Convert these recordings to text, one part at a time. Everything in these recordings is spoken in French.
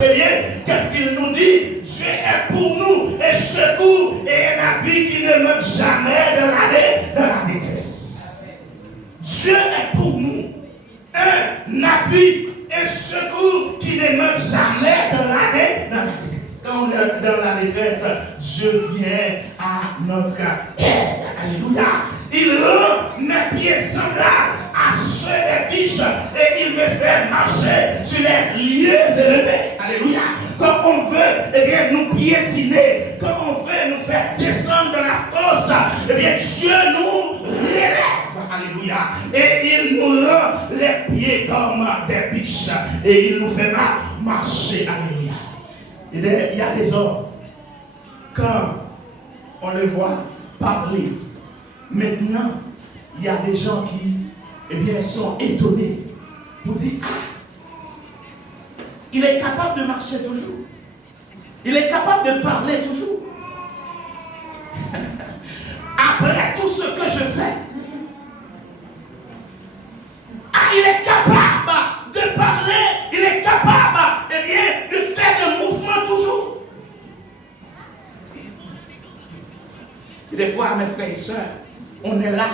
Eh bien, qu'est-ce qu'il nous dit? Dieu est pour nous et secours et un appui qui ne manque jamais dans la détresse. Dieu est pour nous un appui et secours qui ne manque jamais dans la détresse. Quand on est dans la détresse, Dieu vient à notre aide. Alléluia. Il rend mes pieds semblables à ceux des biches et il me fait marcher sur les lieux élevés. Alléluia. Quand on veut nous piétiner, quand on veut nous faire descendre dans la fosse, Dieu nous relève. Alléluia. Et il nous rend les pieds comme des biches et il nous fait marcher. Alléluia. Et il y a des hommes, quand on les voit parler, maintenant, il y a des gens qui sont étonnés pour dire, il est capable de marcher toujours. Il est capable de parler toujours. Après tout ce que je fais, il est capable de parler, il est capable de faire des mouvements toujours. Et des fois, mes frères et sœurs, on est là,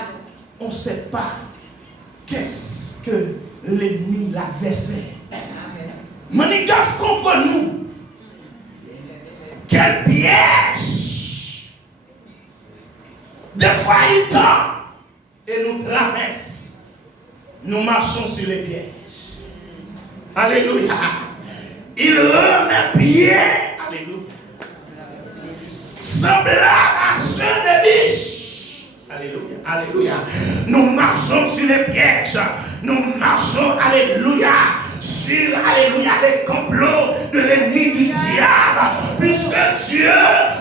on ne sait pas qu'est-ce que l'ennemi, l'adversaire, manigance contre nous. Quel piège! Des fois, il tend et nous traverse. Nous marchons sur les pièges. Alléluia. Il remet pied. Alléluia. Semblable à ceux des biches. Alléluia. Alléluia. Nous marchons sur les pièges. Nous marchons, alléluia, sur, alléluia, les complots de l'ennemi du diable. Puisque Dieu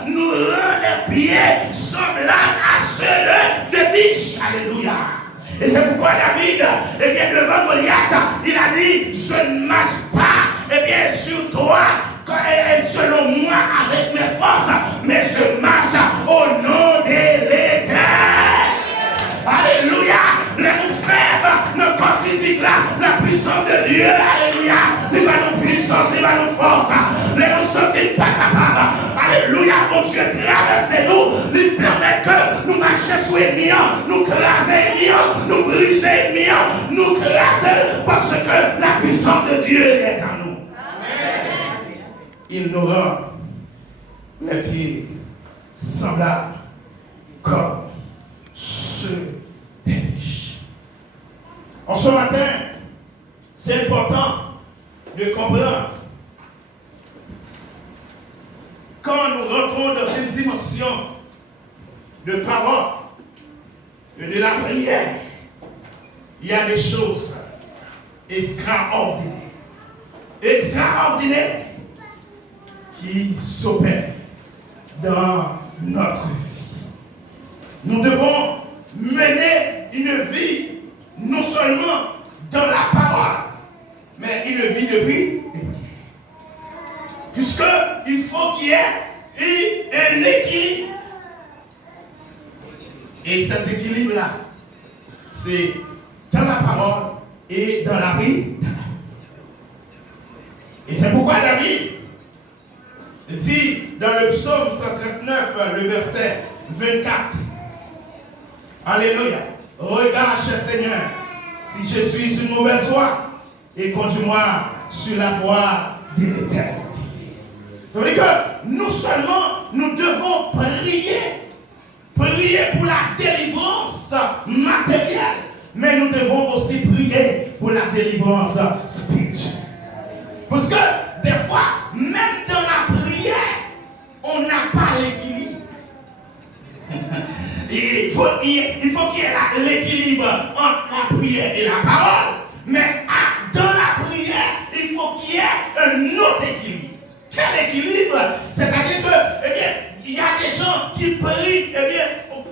nous rend les pieds semblables à ceux de biches. Alléluia. Et c'est pourquoi David, devant Goliath, il a dit, je ne marche pas, sur toi, selon moi, avec mes forces, mais je marche au nom de l'Éternel. Alléluia. Les nous frères, notre corps physique là, la puissance de Dieu, alléluia, il va nous puissance, il va nous force, les nous sentir pas capables, alléluia, mon Dieu traverse nous, il permet que nous marchions sur les miens, nous craser les miens, nous briser les miens, nous craser parce que la puissance de Dieu est en nous. Amen. Il nous rend les pieds semblables comme ceux des riches. En ce matin, c'est important de comprendre quand nous rentrons dans une dimension de parole et de la prière, il y a des choses extraordinaires qui s'opèrent dans notre vie. Nous devons mener une vie non seulement dans la parole, mais une vie de prière. Puisqu'il faut qu'il y ait un équilibre. Et cet équilibre-là, c'est dans la parole et dans la prière. Et c'est pourquoi David dit dans le psaume 139, le verset 24, alléluia, regarde, cher Seigneur, si je suis sur une mauvaise voie, et conduis-moi sur la voie de l'éternité. Ça veut dire que nous seulement, nous devons prier pour la délivrance matérielle, mais nous devons aussi prier pour la délivrance spirituelle. Parce que des fois, même dans la prière, on n'a pas l'équilibre. Il faut qu'il y ait l'équilibre entre la prière et la parole, mais dans la prière, il faut qu'il y ait un autre équilibre. Quel équilibre? C'est-à-dire que, il y a des gens qui prient,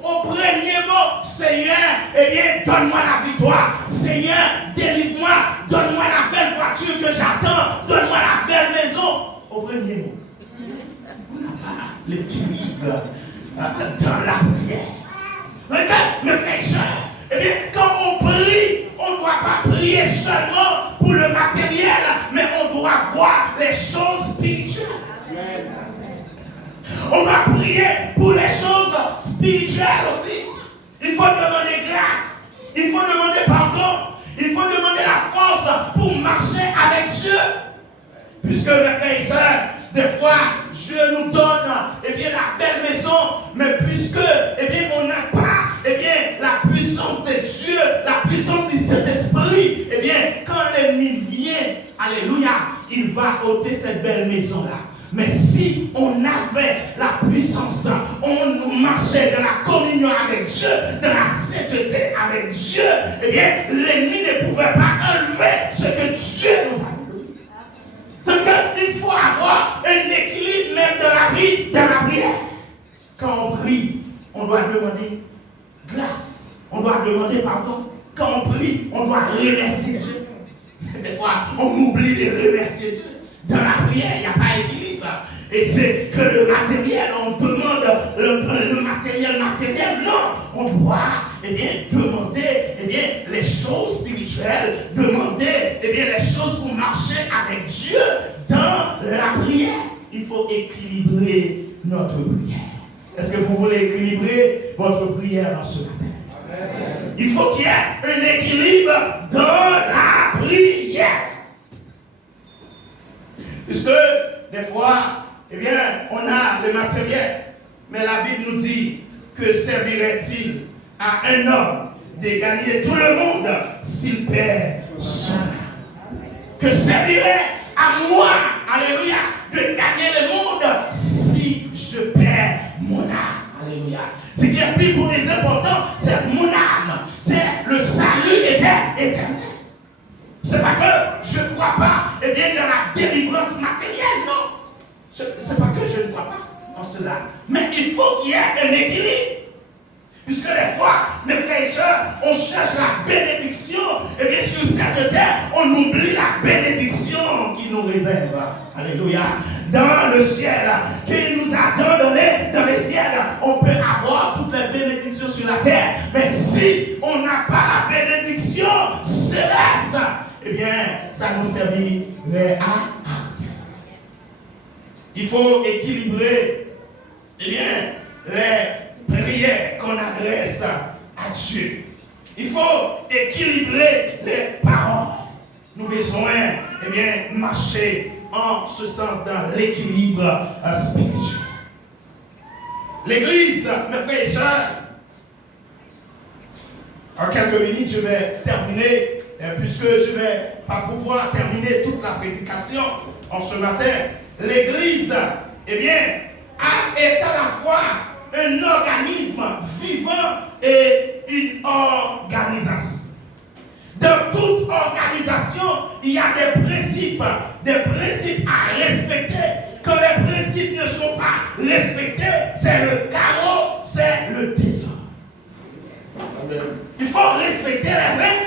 au premier mot, Seigneur, donne-moi la victoire. Seigneur, délivre-moi, donne-moi la belle voiture que j'attends, donne-moi la belle maison. Au premier mot. On n'a pas l'équilibre dans la prière. Regarde, mes frères et sœurs, quand on prie, on ne doit pas prier seulement pour le matériel, mais on doit voir les choses spirituelles. On va prier pour les choses spirituelles aussi. Il faut demander grâce. Il faut demander pardon. Il faut demander la force pour marcher avec Dieu. Puisque mes frères et sœurs, des fois, Dieu nous donne la belle maison, mais puisque on n'a pas la puissance de Dieu, la puissance de cet esprit, quand l'ennemi vient, alléluia, il va ôter cette belle maison-là. Mais si on avait la puissance, on marchait dans la communion avec Dieu, dans la sainteté avec Dieu, l'ennemi ne pouvait pas enlever ce que Dieu nous a donné. C'est qu'il faut avoir un équilibre même dans la prière. Quand on prie, on doit demander grâce, on doit demander pardon. Quand on prie, on doit remercier Dieu. Des fois, on oublie de remercier Dieu. Dans la prière, il n'y a pas d'équilibre. Et c'est que le matériel, on demande le matériel. Non, on doit demander les choses spirituelles, demander les choses pour marcher avec Dieu dans la prière. Il faut équilibrer notre prière. Est-ce que vous voulez équilibrer votre prière en ce matin? Amen. Il faut qu'il y ait un équilibre dans la prière. Puisque des fois, on a le matériel, mais la Bible nous dit que servirait-il à un homme de gagner tout le monde s'il perd son âme? Que servirait à moi, alléluia, de gagner le monde si je perds mon âme? Alléluia. Ce qui est plus pour les importants, c'est mon âme, c'est le salut éternel. C'est pas que je ne crois pas dans la délivrance matérielle, non. C'est pas que je ne crois pas en cela. Mais il faut qu'il y ait un équilibre. Puisque des fois, mes frères et sœurs, on cherche la bénédiction, sur cette terre, on oublie la bénédiction qui nous réserve. Alléluia. Dans le ciel, qu'il nous a donné dans le ciel, on peut avoir toutes les bénédictions sur la terre. Mais si on n'a pas la bénédiction céleste, ça nous servirait à rien. Il faut équilibrer les prières qu'on adresse à Dieu. Il faut équilibrer les paroles. Nous devons marcher en ce sens dans l'équilibre spirituel. L'Église, mes frères et sœurs, en quelques minutes, je vais terminer. Puisque je ne vais pas pouvoir terminer toute la prédication en ce matin, l'Église, est à la fois un organisme vivant et une organisation. Dans toute organisation, il y a des principes à respecter. Quand les principes ne sont pas respectés, c'est le chaos, c'est le désordre. Il faut respecter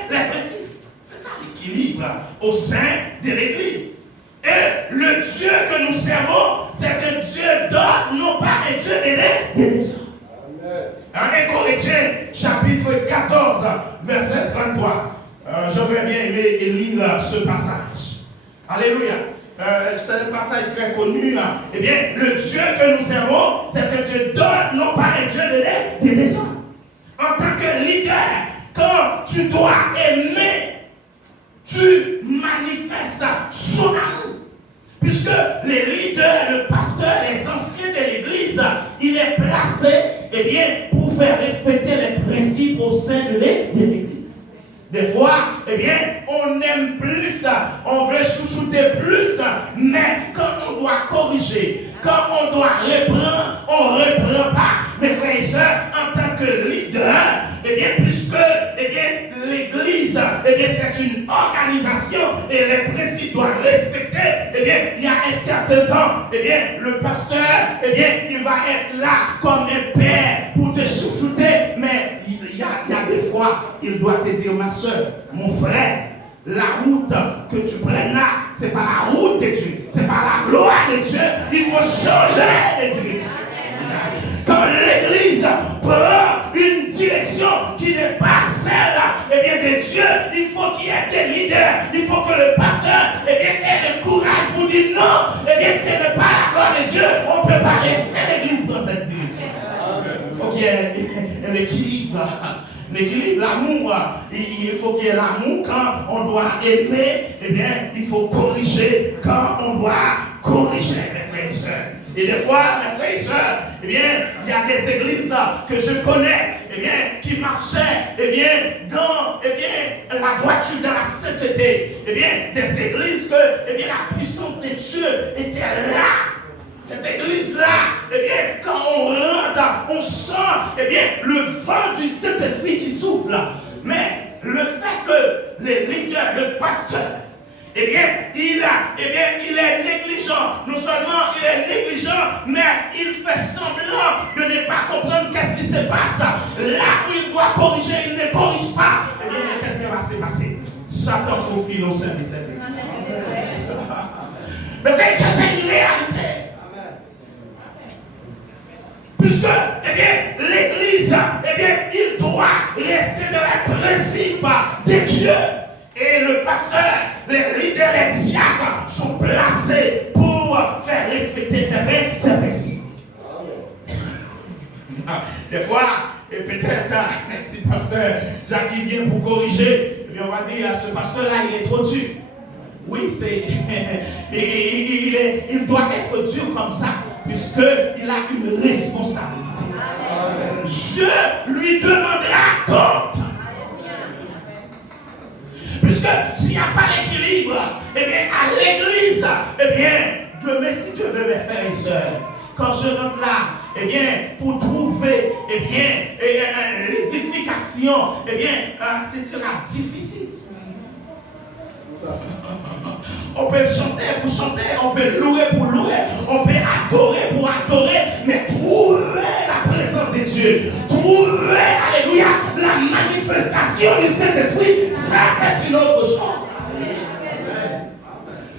les principes. C'est ça l'équilibre au sein de l'Église. Et le Dieu que nous servons, c'est un Dieu d'ordre, non pas un Dieu de désordre. En 1 Corinthiens, chapitre 14, verset 33. J'aurais bien aimé lire ce passage. Alléluia. C'est un passage très connu. Le Dieu que nous servons, c'est un Dieu d'ordre, non pas un Dieu de désordre. En tant que leader, quand tu dois aimer, tu manifestes son amour. Puisque les leaders, le pasteur, les anciens de l'Église, il est placé pour faire respecter les principes au sein de l'Église. Des fois, on aime plus, on veut chouchouter plus, mais quand on doit corriger, quand on doit reprendre, on ne reprend pas. Mes frères et sœurs, en tant que leader, puisque l'Église, c'est une organisation et les principes doivent respecter, il y a un certain temps, le pasteur, il va être là comme un père pour te chouchouter, mais il y a des fois, il doit te dire, ma soeur, mon frère, la route que tu prennes là, ce n'est pas la route de Dieu, ce n'est pas la gloire de Dieu, il faut changer de direction. Quand l'Église prend une direction qui n'est pas celle de Dieu, il faut qu'il y ait des leaders, il faut que le pasteur ait le courage pour dire non, c'est on ne peut pas laisser l'église dans cette direction. Il faut qu'il y ait un équilibre. L'amour, il faut qu'il y ait l'amour quand on doit aimer, eh bien, il faut corriger quand on doit corriger, mes frères et sœurs. Et des fois, mes frères et sœurs, eh bien, il y a des églises que je connais, eh bien, qui marchaient, eh bien, dans, eh bien, la droiture, dans la sainteté. Eh bien, des églises que, eh bien, la puissance de Dieu était là. Cette église-là, eh bien, quand on rentre, on sent, eh bien, le vent du Saint-Esprit qui souffle. Mais le fait que les leaders, le pasteur, eh bien, il est négligent. Non seulement il est négligent, mais il fait semblant de ne pas comprendre qu'est-ce qui se passe. Là où il doit corriger, il ne corrige pas. Eh bien, qu'est-ce qui va se passer? Satan faufile au sein de cette église. Mais ça, c'est une réalité. Puisque, eh bien, l'église, eh bien, il doit rester dans les principes de Dieu. Et le pasteur, les leaders, les diacres sont placés pour faire respecter ces principes. Des fois, et peut-être, si le pasteur Jacques vient pour corriger, on va dire, ce pasteur-là, il est trop dur. Oui, il doit être dur comme ça, puisqu'il a une responsabilité. Dieu lui demandera compte. Puisque s'il n'y a pas l'équilibre, eh bien, à l'église, eh bien, demain, si Dieu veut, mes frères et sœurs, quand je rentre là, eh bien, pour trouver, eh bien, l'édification, eh bien, ce sera difficile. On peut chanter pour chanter, on peut louer pour louer, on peut adorer pour adorer, mais trouver la présence de Dieu, trouver, alléluia, la manifestation du Saint-Esprit, ça c'est une autre chose.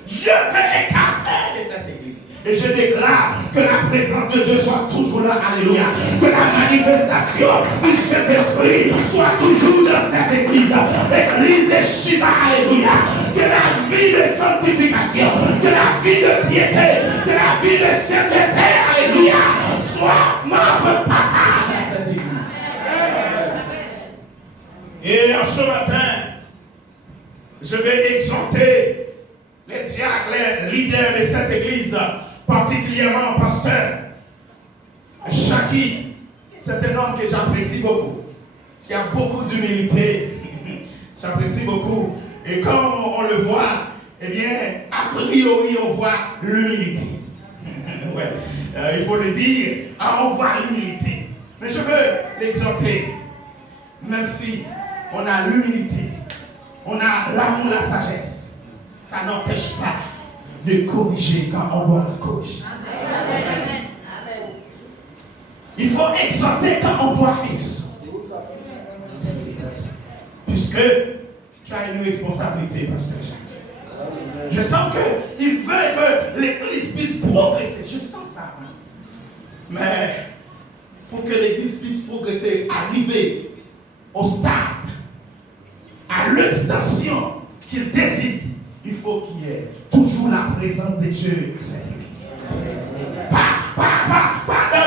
Dieu peut écarter de cette église. Et je déclare que la présence de Dieu soit toujours là, alléluia. Que la manifestation du Saint-Esprit soit toujours dans cette église. L'église de Shiva, alléluia. Que la vie de sanctification, que la vie de piété, que la vie de sainteté, alléluia, soit notre partage à cette église. Et en ce matin, je vais exhorter les diacres, les leaders de cette église, particulièrement pasteur Jackie. C'est un homme que j'apprécie beaucoup, qui a beaucoup d'humilité. J'apprécie beaucoup. Et quand on le voit, eh bien, a priori, on voit l'humilité. Ouais. Il faut le dire, on voit l'humilité. Mais je veux l'exhorter, même si on a l'humilité, on a l'amour, la sagesse, ça n'empêche pas de corriger quand on doit le corriger. Amen. Il faut exhorter quand on doit exhorter. C'est ça. Puisque tu as une responsabilité, pasteur Jacques. Je sens qu'il veut que l'église puisse progresser. Je sens ça. Mais il faut que l'église puisse progresser, arriver au stade, à l'extension qu'il désire. Il faut qu'il y ait toujours la présence de Dieu à cette église. Pas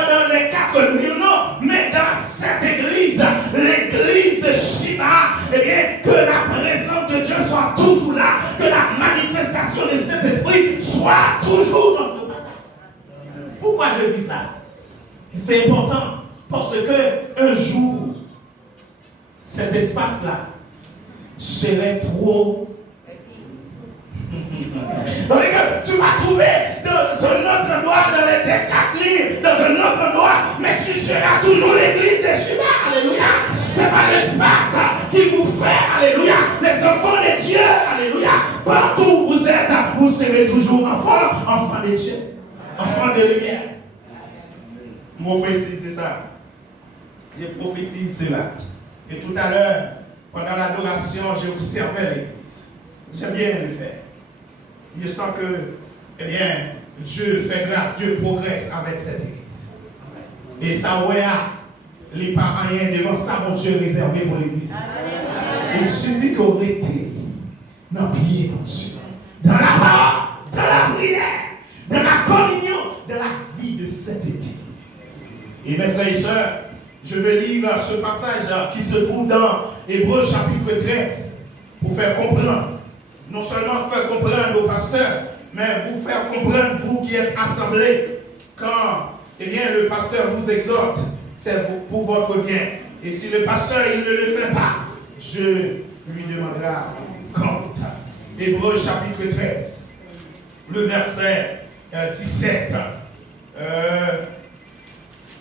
dans les 4000, non, mais dans cette église, l'église de Shiva, eh bien, que la présence de Dieu soit toujours là, que la manifestation de cet esprit soit toujours notre bataille. Pourquoi je dis ça? C'est important parce que un jour, cet espace-là serait trop. Donc, tu vas trouver dans un autre endroit, dans les 4000, dans un autre endroit, mais tu seras toujours l'église de Shiva. Alléluia. Ce n'est pas l'espace qui vous fait, alléluia, les enfants de Dieu, alléluia. Partout où vous êtes, vous serez toujours enfants de Dieu, enfants de lumière. Mon frère, c'est ça. Je prophétise cela. Et tout à l'heure, pendant l'adoration, j'ai observé l'église. J'ai bien le faire. Je sens que, eh bien, Dieu fait grâce, Dieu progresse avec cette église. Et ça, ouais, il n'y a pas rien devant ça, mon Dieu réservé pour l'église. Il suffit qu'on reste dans le pied, mon Dieu. Dans la parole, dans la prière, dans la communion, dans la vie de sainteté. Et mes frères et sœurs, je vais lire ce passage qui se trouve dans Hébreux chapitre 13 pour faire comprendre, non seulement faire comprendre aux pasteurs, mais pour faire comprendre vous qui êtes assemblés, quand le pasteur vous exhorte, c'est pour votre bien. Et si le pasteur il ne le fait pas, je lui demanderai compte. Hébreux chapitre 13, le verset 17.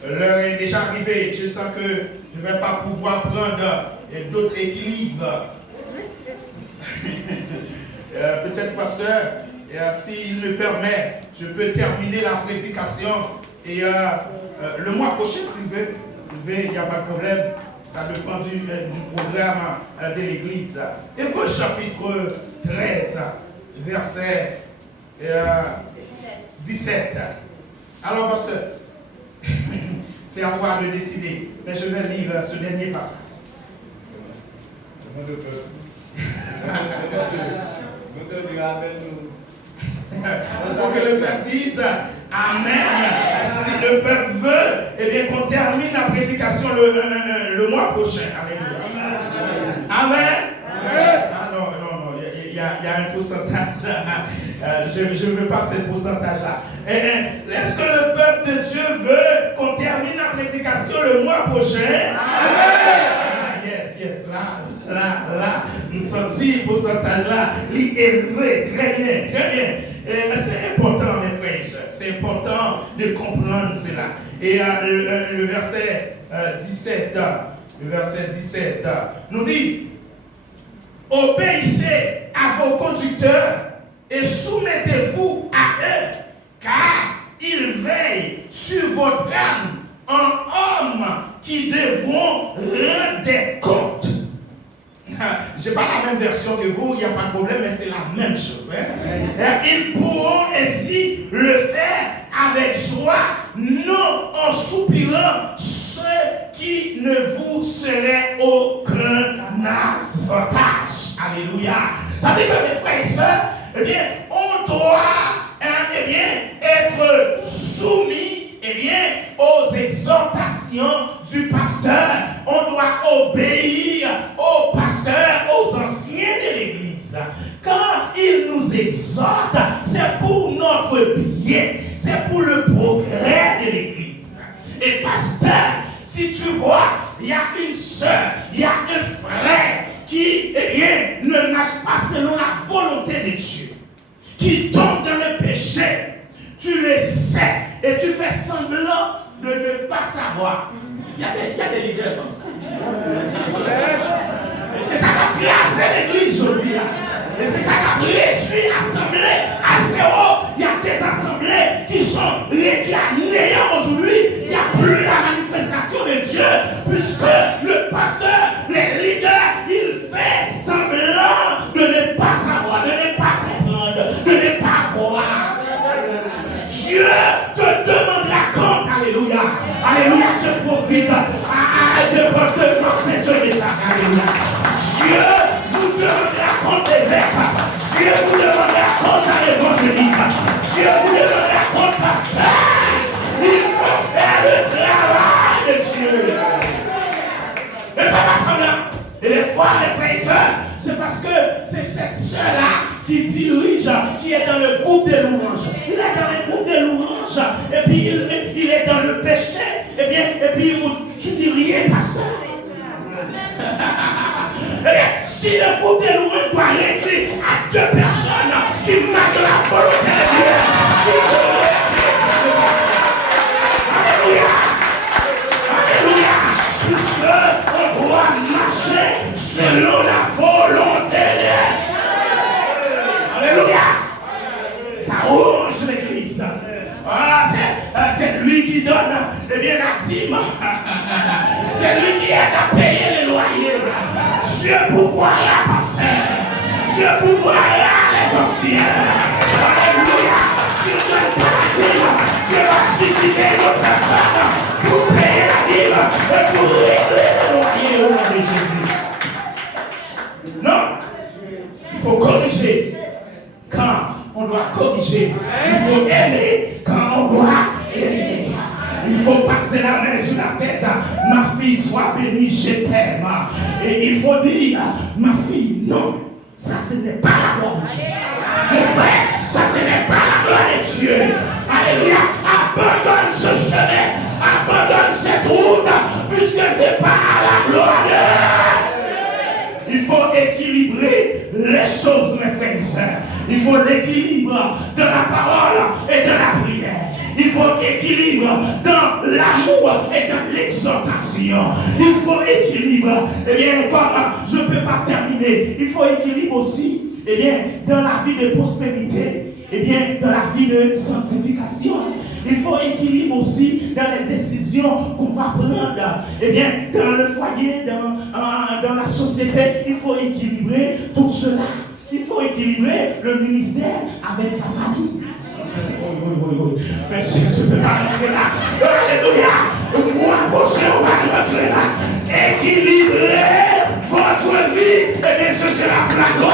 L'heure est déjà arrivée. Je sens que je ne vais pas pouvoir prendre d'autres équilibres. Peut-être, pasteur, s'il me permet, je peux terminer la prédication. Et le mois prochain, s'il veut, il n'y a pas de problème. Ça dépend du programme de l'église. Hébreux chapitre 13, verset 17. Alors, pasteur, c'est à toi de décider. Mais je vais lire ce dernier passage. Il faut que le peuple dise Amen. Si le peuple veut, eh bien qu'on termine la prédication le mois prochain. Alléluia. Amen. Ah non, il y a un pourcentage. Je ne veux pas ce pourcentage-là. Est-ce que le peuple de Dieu veut qu'on termine la prédication le mois prochain? Amen. Yes. Là, nous sommes le pourcentage-là, il est élevé. Très bien. C'est important, mes frères et sœurs. C'est important de comprendre cela. Et le verset 17, nous dit, obéissez à vos conducteurs et soumettez-vous à eux, car ils veillent sur votre âme en hommes qui devront rendre des comptes. Je n'ai pas la même version que vous, il n'y a pas de problème, mais c'est la même chose. Ils pourront ainsi le faire avec joie, non en soupirant, ce qui ne vous serait aucun avantage. Alléluia. Ça veut dire que mes frères et sœurs, on doit être soumis aux exhortations du pasteur. On doit obéir au pasteur, aux anciens de l'église. Quand il nous exhorte, c'est pour notre bien, c'est pour le progrès de l'église. Et pasteur, si tu vois, il y a une soeur, il y a un frère qui ne marche pas selon la volonté de Dieu, qui tombe dans le péché, tu le sais et tu fais semblant de ne pas savoir. Il y a des leaders comme ça. Et c'est ça qui a crasé l'église aujourd'hui. Et c'est ça qui a réduit l'assemblée à zéro. Il y a des assemblées qui sont réduites à néant aujourd'hui. Il n'y a plus la manifestation de Dieu, puisque le pasteur, les leaders, il fait semblant de ne pas savoir, de ne pas comprendre, de ne pas voir. Dieu te demandera compte. Alléluia. Alléluia. Je profite de votre lancer ce message. Alléluia. Dieu vous demandera compte évêque. Dieu vous demandera compte à l'évangéliste. Dieu vous demandera compte pasteur. Il faut faire le travail de Dieu. Ne fais pas semblant. Et des fois, mes frères et sœurs, c'est parce que c'est cette sœur-là qui dirige, qui est dans le groupe des louanges. Il est dans le groupe des louanges, et puis il est dans le péché, et puis tu dis rien, pasteur. Si le groupe des louanges doit réduire à 2 personnes qui marquent la volonté de Dieu, Alléluia. Alléluia. Puisque on doit marcher selon la volonté de Dieu. Alléluia. Ça rouge l'église. C'est lui qui donne la dîme. C'est lui qui aide à payer les loyers. Dieu pourvoira, pasteur. Dieu pourvoira les anciens. Alléluia. Si tu donnes pas la dîme, Dieu va susciter d'autres personnes pour payer la dîme et pour régler les loyers au nom de Jésus. Non. Il faut corriger quand on doit corriger. Il faut aimer quand on doit aimer. sois béni, je t'aime. Et il faut dire, ma fille, non, ça ce n'est pas la gloire de Dieu. Mon frère, ça ce n'est pas la gloire de Dieu. Alléluia, abandonne ce chemin, abandonne cette route, puisque ce n'est pas à la gloire de Dieu. Il faut équilibrer les choses, mes frères et sœurs. Il faut l'équilibre de la parole et de la prière. Il faut équilibre dans l'amour et dans l'exhortation. Il faut équilibre. Eh bien, comme je ne peux pas terminer, il faut équilibre aussi, eh bien, dans la vie de prospérité, eh bien, dans la vie de sanctification. Il faut équilibre aussi dans les décisions qu'on va prendre, eh bien, dans le foyer, dans la société. Il faut équilibrer tout cela. Il faut équilibrer le ministère avec sa famille. Oui. Mais je ne peux pas rentrer là. Alléluia. Moi, prochain, on va rentrer là. Équilibrer votre vie. Et bien, ce sera pour la gloire